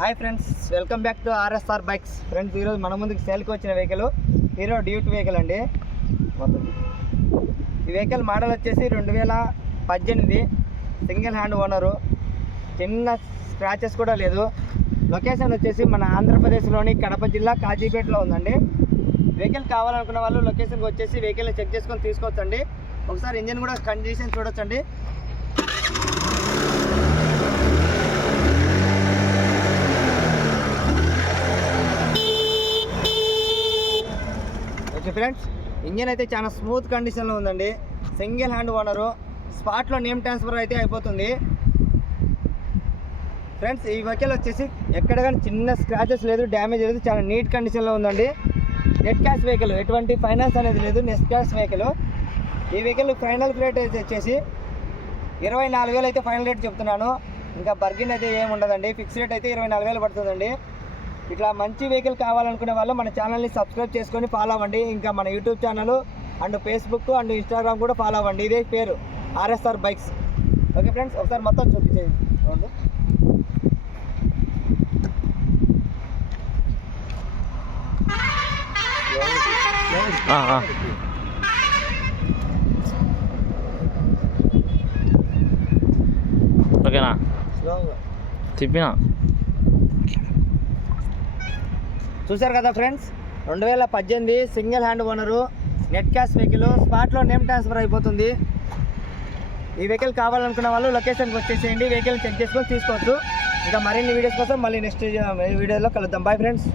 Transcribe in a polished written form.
Hi friends, welcome back to RSR bikes. Friends, ఈరోజు మన ముందుకు సేల్కి వచ్చిన వెహికల్ హీరో డ్యూక్ వెహికల్ అండి. ఈ వెహికల్ మోడల్ వచ్చేసి 2018 సింగిల్ హ్యాండ్ ఓనరు. చిన్న స్క్రాచెస్ కూడా లేదు. లొకేషన్ వచ్చేసి మన ఆంధ్రప్రదేశ్లోని కడప జిల్లా కాజీపేటలో ఉందండి. వెహికల్ కావాలనుకున్న వాళ్ళు లొకేషన్కి వచ్చేసి వెహికల్ని చెక్ చేసుకొని తీసుకోవచ్చండి. ఒకసారి ఇంజిన్ కూడా కండిషన్ చూడొచ్చండి. ఓకే ఫ్రెండ్స్, ఇంజిన్ అయితే చాలా స్మూత్ కండిషన్లో ఉందండి. Single hand owner. స్పాట్లో నేమ్ ట్రాన్స్ఫర్ అయితే అయిపోతుంది. ఫ్రెండ్స్, ఈ వెహికల్ వచ్చేసి ఎక్కడ కానీ చిన్న స్క్రాచెస్ లేదు, డ్యామేజ్ లేదు, చాలా నీట్ కండిషన్లో ఉందండి. నెట్ క్యాష్ వెహికల్, ఎటువంటి ఫైనాన్స్ అనేది లేదు. Net cash vehicle. ఈ వెహికల్ ఫైనల్ రేట్ అయితే వచ్చేసి 24,000 అయితే ఫైనల్ రేట్ చెప్తున్నాను. ఇంకా బర్గిన్ అయితే ఏమి ఉండదండి. ఫిక్స్ రేట్ అయితే 24,000 పడుతుందండి. ఇట్లా మంచి వెహికల్ కావాలనుకునే వాళ్ళు మన ఛానల్ని సబ్స్క్రైబ్ చేసుకొని ఫాలో అవ్వండి. ఇంకా మన YouTube channel and Facebook and Instagram కూడా ఫాలో అవ్వండి. ఇదే పేరు ఆర్ఎస్ఆర్ బైక్స్. ఓకే ఫ్రెండ్స్, ఒకసారి మొత్తం చూపించేది. ఓకేనా? చెప్పినా చూశారు కదా friends, 2018 single hand owner, net cash vehicle. స్పాట్లో నేమ్ ట్రాన్స్ఫర్ అయిపోతుంది. ఈ వెహికల్ కావాలనుకున్న వాళ్ళు లొకేషన్కి వచ్చేసేయండి. వెహికల్ చెక్ చేసుకొని తీసుకోవచ్చు. ఇంకా మరిన్ని వీడియోస్ కోసం మళ్ళీ నెక్స్ట్ వీడియోలో కలుద్దాం. Bye friends.